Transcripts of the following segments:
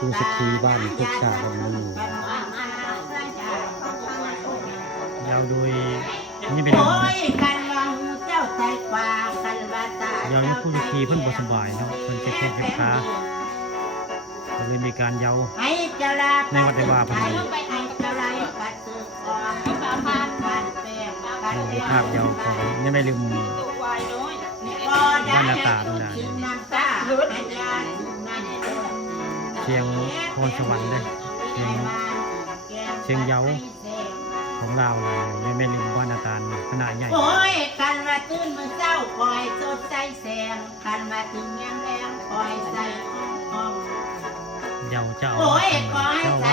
กูสักทีบ้านทุกชาติมันอยู่ยาวโดยนี่เป็นยาวนี่ผู้สักทีเพิ่นบ่สบายเนาะเพิ่นเจ็บเจ็บขาก็เลยมีการยาวในวัดได้ว่าเพิ่นภาพยาวของนี่ไม่ลืมบ้านนาตาด้วยนะเชียงพรสวรรค์เลยเชียงเยาของเราเลยไม่ลืมบ้านนาตาขนาดใหญ่โอ้ยกันว่าตื่นมื้อเช้าคอยสดใจแสงกันว่าถึงยามแลงคอยใส่ห้องเยาเจ้าว่า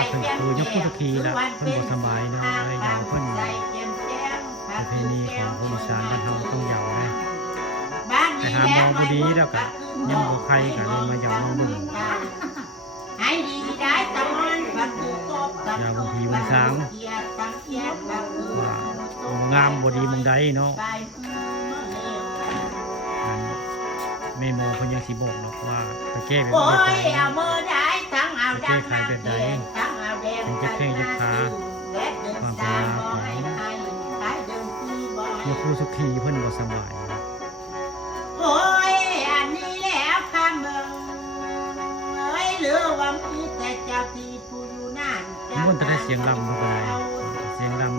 เป็นครูยังพูดทีละเพิ่นบ่สบายเนาะเลยเยาเพิ่นประเพณีของคนอีสานบ้านเฮาต้องเยาเลยแต่หาหมอบ่ดีแล้วก็ยังบ่ใครก็เลยมาเยาน้องบึ้งให้ดีได้ตะมันพัดกูกบกันยาบางทีวันสางว่าเอางามบ่ดีมึงใดเนาะแม่หมอเพิ่นยังสิบอกหรอกว่าไปแก้แบบนี้ไปแก้ไขแบบใดถึงจะแข้งจะขาความเป็นมาของยาคูสุขีเพิ่นบ่สบายโอ้ยอันนี้แล้วคำเมืองเอ้ยหรือว่ามีแต่เจ้าที่ผู้อยู่นั่นมันจะได้เสียงลำเท่าไหร่เสียงลำ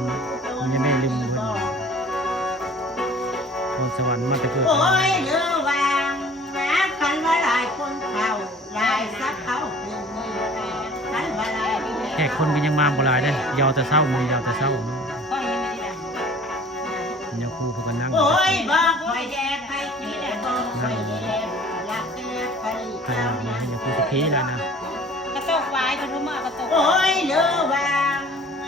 มันยังไม่ลืมเพิ่นคนสวรรค์มาแต่เกิดโอ้ยหรือว่าแม้กันว่าหลายคนเขาหลายสักเขากันว่าหลายแขกคนก็ยังมาบ่หลายเด้ยาวแต่เศร้ามึงยาวแต่เศร้าเนาะยาคูเพิ่นก็นั่งโอ้ยบ่คอยแดกให้กินแล้วบ่คอยแดกอยากแก้ไปใครมาให้ยาคูสักทีแล้วนะกระตกไว้ก็รู้มากระตกโอ้ยหรือว่า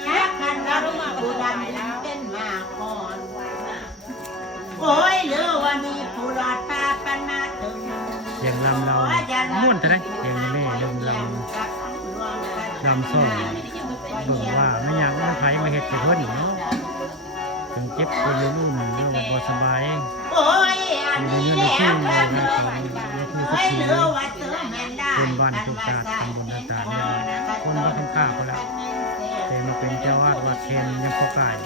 แม้กันว่าผู้ดำเป็นมาก่อนโอ้ยหรือว่ามีผู้รอดพาปันมาถึงเสียงลำเราม่วนแต่ได้เสียงแม่เริ่มลำซ่อนบอกว่าไม่อยากว่าใครมาเฮ็ดให้เพิ่นเนาะถึงเจ็บคนลืมอุ่นเรื่องบ่สบายโอ้ยอันนี้แหละเป็นบ้านทุกชาติตำบลนาตาเนี่ยคนบ้านคำกล้าคนละแต่มาเป็นเจ้าวาดวัดเทนยังผู้กาย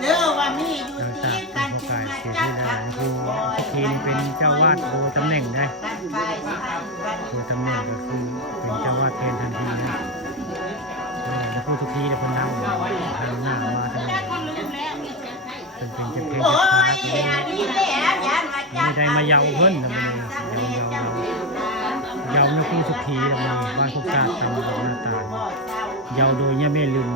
เด้อว่ามีอยู่ที่กันผู้กายเสียที่แล้วคือผู้เคนเป็นเจ้าวาดโดยตำแหน่งได้โดยตำแหน่งก็คือเป็นเจ้าวาดเทนทันทีนะแล้วผู้ทุกทีเนี่ยคนนั่งทางหน้ามาทางเป็นจะเพลงไม่ได้มาเยาเพิ่นนะมันเยาไม่คู่สุขีนะมันบ้านพวกชาติตำบลนาตาเยาโดยย่าแม่ลืม